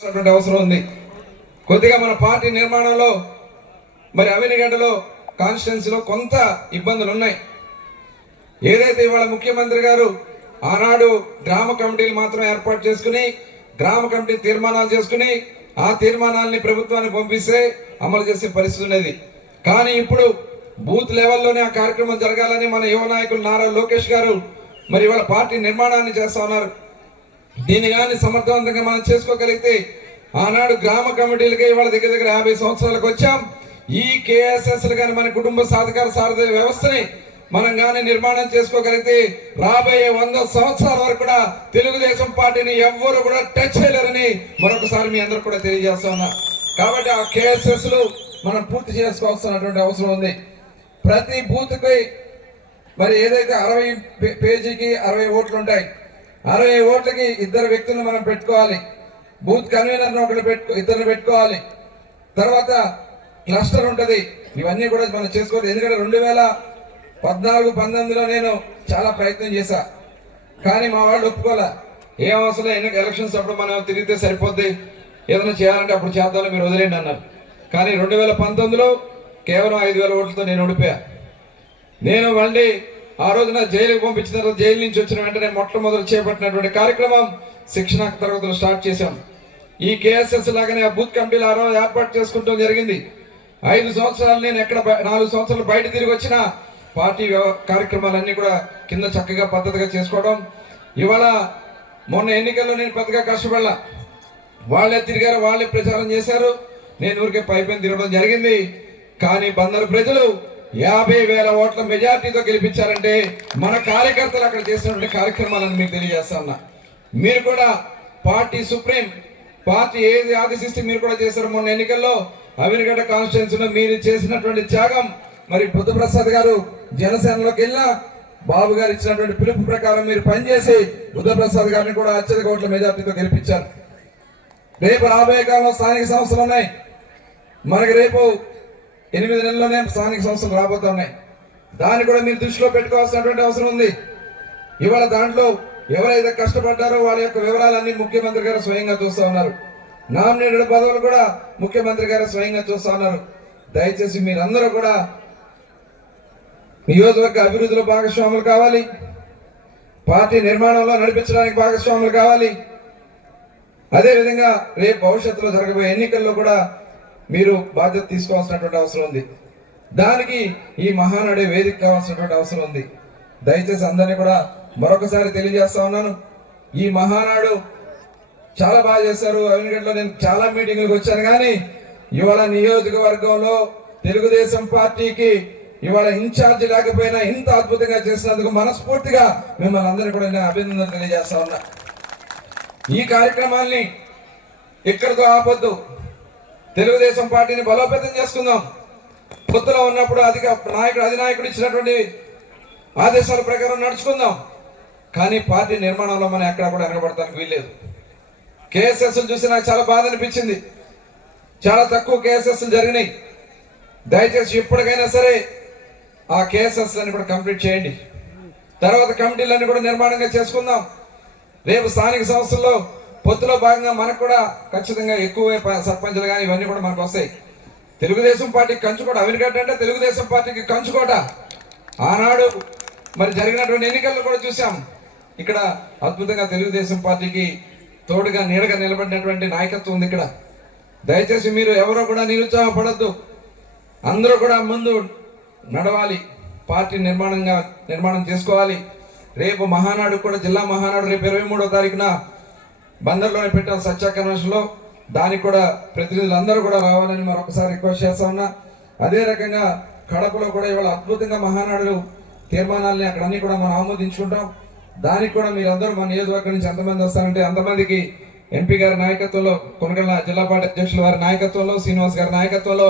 అవసరం ఉంది. కొద్దిగా మన పార్టీ నిర్మాణంలో మరి అవినిగడ్డలో కాన్స్టిట్యున్సీలో కొంత ఇబ్బందులు ఉన్నాయి. ఏదైతే ఇవాళ ముఖ్యమంత్రి గారు ఆనాడు గ్రామ కమిటీలు మాత్రం ఏర్పాటు చేసుకుని గ్రామ కమిటీ తీర్మానాలు చేసుకుని ఆ తీర్మానాలని ప్రభుత్వానికి పంపిస్తే అమలు చేసే పరిస్థితి ఉన్నది. కానీ ఇప్పుడు బూత్ లెవెల్లోనే ఆ కార్యక్రమం జరగాలని మన యువ నాయకులు నారా లోకేష్ గారు మరి ఇవాళ పార్టీ నిర్మాణాన్ని చేస్తా ఉన్నారు. దీన్ని కానీ సమర్థవంతంగా మనం చేసుకోగలిగితే ఆనాడు గ్రామ కమిటీలకి ఇవాళ దగ్గర 50 సంవత్సరాలకు వచ్చాం. ఈ కేఎస్ఎస్లు కానీ మన కుటుంబ సాధికార సారథ్య వ్యవస్థని మనం కానీ నిర్మాణం చేసుకోగలిగితే రాబోయే 100 సంవత్సరాల వరకు కూడా తెలుగుదేశం పార్టీని ఎవ్వరు కూడా టచ్ చేయలేరని మరొకసారి మీ అందరూ కూడా తెలియజేస్తా ఉన్నా. కాబట్టి ఆ కేఎస్ఎస్లు మనం పూర్తి చేసుకోవాల్సినటువంటి అవసరం ఉంది. ప్రతి బూత్కి మరి ఏదైతే 60 పేజీకి 60 ఓట్లు ఉంటాయి. 60 ఓట్లకి 2 వ్యక్తులను మనం పెట్టుకోవాలి. బూత్ కన్వీనర్ని ఇద్దరిని పెట్టుకోవాలి. తర్వాత క్లస్టర్ ఉంటుంది. ఇవన్నీ కూడా మనం చేసుకోవాలి. ఎందుకంటే 2014-19లో నేను చాలా ప్రయత్నం చేశా, కానీ మా వాళ్ళు ఒప్పుకోలే. ఏం అవసరం ఎలక్షన్స్ అప్పుడు మనం తిరిగితే సరిపోద్ది, ఏదైనా చేయాలంటే అప్పుడు చేద్దామని మీరు వదిలేండి అన్నారు. కానీ 2019లో కేవలం 5000 ఓట్లతో నేను ఓడిపోయా. నేను మళ్ళీ ఆ రోజున జైలుకి పంపించిన తర్వాత జైలు నుంచి వచ్చిన వెంటనే మొట్టమొదటి చేపట్టినటువంటి కార్యక్రమం శిక్షణ తరగతులు స్టార్ట్ చేశాం. ఈ కేఎస్ఎస్ లాగానే ఆ బూత్ కమిటీలు ఆ రోజు ఏర్పాటు చేసుకుంటాం జరిగింది. 5 సంవత్సరాలు నేను 4 సంవత్సరాలు బయట తిరిగి వచ్చిన పార్టీ కార్యక్రమాలన్నీ కూడా కింద చక్కగా పద్ధతిగా చేసుకోవడం. ఇవాళ మొన్న ఎన్నికల్లో నేను పెద్దగా కష్టపడలా. వాళ్ళే తిరిగారు, వాళ్ళే ప్రచారం చేశారు. నేను ఊరికే పైపైన తిరగడం జరిగింది. కానీ బందరు ప్రజలు 50,000 ఓట్ల మెజార్టీతో గెలిపించారంటే మన కార్యకర్తలు అక్కడ చేసినటువంటి కార్యక్రమాలను మీకు తెలియజేస్తా ఉన్నా. మీరు కూడా పార్టీ సుప్రీం పార్టీ ఏది ఆదేశిస్తే మీరు కూడా చేశారు. మొన్న ఎన్నికల్లో అవినిగడ్డ కాన్స్టిట్యున్సీలో మీరు చేసినటువంటి త్యాగం, మరి బుద్ధప్రసాద్ గారు జనసేనలోకి వెళ్ళినా బాబు గారు ఇచ్చినటువంటి పిలుపు ప్రకారం మీరు పనిచేసి బుద్ధప్రసాద్ గారిని కూడా అత్యధిక ఓట్ల మెజార్టీతో గెలిపించారు. రేపు రాబోయే కాలంలో స్థానిక సంస్థలు ఉన్నాయి. మనకి రేపు 8 నెలల్లోనే స్థానిక సంస్థలు రాబోతున్నాయి. దాన్ని కూడా మీరు దృష్టిలో పెట్టుకోవాల్సినటువంటి అవసరం ఉంది. ఇవాళ దాంట్లో ఎవరైతే కష్టపడ్డారో వాళ్ళ యొక్క వివరాలన్నీ ముఖ్యమంత్రి గారు స్వయంగా చూస్తా ఉన్నారు. నామినేటెడ్ పదవులు కూడా ముఖ్యమంత్రి గారు స్వయంగా చూస్తా ఉన్నారు. దయచేసి మీరందరూ కూడా నియోజకవర్గ అభివృద్ధిలో భాగస్వాములు కావాలి. పార్టీ నిర్మాణంలో నడిపించడానికి భాగస్వాములు కావాలి. అదేవిధంగా రేపు భవిష్యత్తులో జరగబోయే ఎన్నికల్లో కూడా మీరు బాధ్యత తీసుకోవాల్సినటువంటి అవసరం ఉంది. దానికి ఈ మహానాడే వేదిక కావాల్సినటువంటి అవసరం ఉంది. దయచేసి అందరినీ కూడా మరొకసారి తెలియజేస్తా ఉన్నాను. ఈ మహానాడు చాలా బాగా చేశారు. అవినిగడ్డలో నేను చాలా మీటింగ్లకు వచ్చాను, కానీ ఇవాళ నియోజకవర్గంలో తెలుగుదేశం పార్టీకి ఇవాళ ఇన్ఛార్జ్ లేకపోయినా ఇంత అద్భుతంగా చేసినందుకు మనస్ఫూర్తిగా మిమ్మల్ని అందరినీ కూడా నేను అభినందన తెలియజేస్తా ఉన్నా. ఈ కార్యక్రమాల్ని ఇక్కడితో ఆపొద్దు. తెలుగుదేశం పార్టీని బలోపేతం చేసుకుందాం. పొత్తులో ఉన్నప్పుడు అధినాయకుడు ఇచ్చినటువంటి ఆదేశాల ప్రకారం నడుచుకుందాం. కానీ పార్టీ నిర్మాణంలో మనం ఎక్కడ కూడా వెనకబడటానికి వీల్లేదు. కేఎస్ఎస్లు చూసి నాకు చాలా బాధ అనిపించింది. చాలా తక్కువ కేఎస్ఎస్లు జరిగినాయి. దయచేసి ఇప్పటికైనా సరే ఆ కేఎస్ఎస్లని కూడా కంప్లీట్ చేయండి. తర్వాత కమిటీలన్నీ కూడా నిర్మాణంగా చేసుకుందాం. రేపు స్థానిక సంస్థల్లో పొత్తులో భాగంగా మనకు కూడా ఖచ్చితంగా ఎక్కువ సర్పంచులు కానీ ఇవన్నీ కూడా మనకు వస్తాయి. తెలుగుదేశం పార్టీకి కంచుకోట. అవినిగడ్డ అంటే తెలుగుదేశం పార్టీకి కంచుకోట. ఆనాడు మరి జరిగినటువంటి ఎన్నికల్లో కూడా చూసాం. ఇక్కడ అద్భుతంగా తెలుగుదేశం పార్టీకి తోడుగా నీడగా నిలబడినటువంటి నాయకత్వం ఉంది ఇక్కడ. దయచేసి మీరు ఎవరో కూడా నిరుత్సాహపడద్దు. అందరూ కూడా ముందు నడవాలి. పార్టీ నిర్మాణం చేసుకోవాలి. రేపు మహానాడు కూడా జిల్లా మహానాడు రేపు 23వ తారీఖున బందర్లోనే పెట్టాం సత్య కన్వెన్షన్లో. దానికి కూడా ప్రతినిధులందరూ కూడా రావాలని మరొకసారి రిక్వెస్ట్ చేస్తా ఉన్నా. అదే రకంగా కడపలో కూడా ఇవాళ అద్భుతంగా మహానాడు తీర్మానాలని అక్కడన్నీ కూడా మనం ఆమోదించుకుంటాం. దానికి కూడా మీరందరూ మన నియోజకవర్గం నుంచి ఎంతమంది వస్తారంటే అంతమందికి ఎంపీ గారి నాయకత్వంలో, కొనగళ్ళ జిల్లా పార్టీ అధ్యక్షుల వారి నాయకత్వంలో, శ్రీనివాస్ గారి నాయకత్వంలో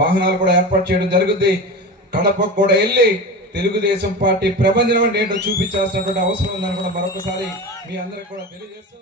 వాహనాలు కూడా ఏర్పాటు చేయడం జరుగుద్ది. కడపకు కూడా వెళ్ళి తెలుగుదేశం పార్టీ ప్రపంచం అంటే ఏంటో చూపించాల్సినటువంటి అవసరం ఉందని కూడా మరొకసారి మీ అందరికి కూడా తెలియజేస్తూ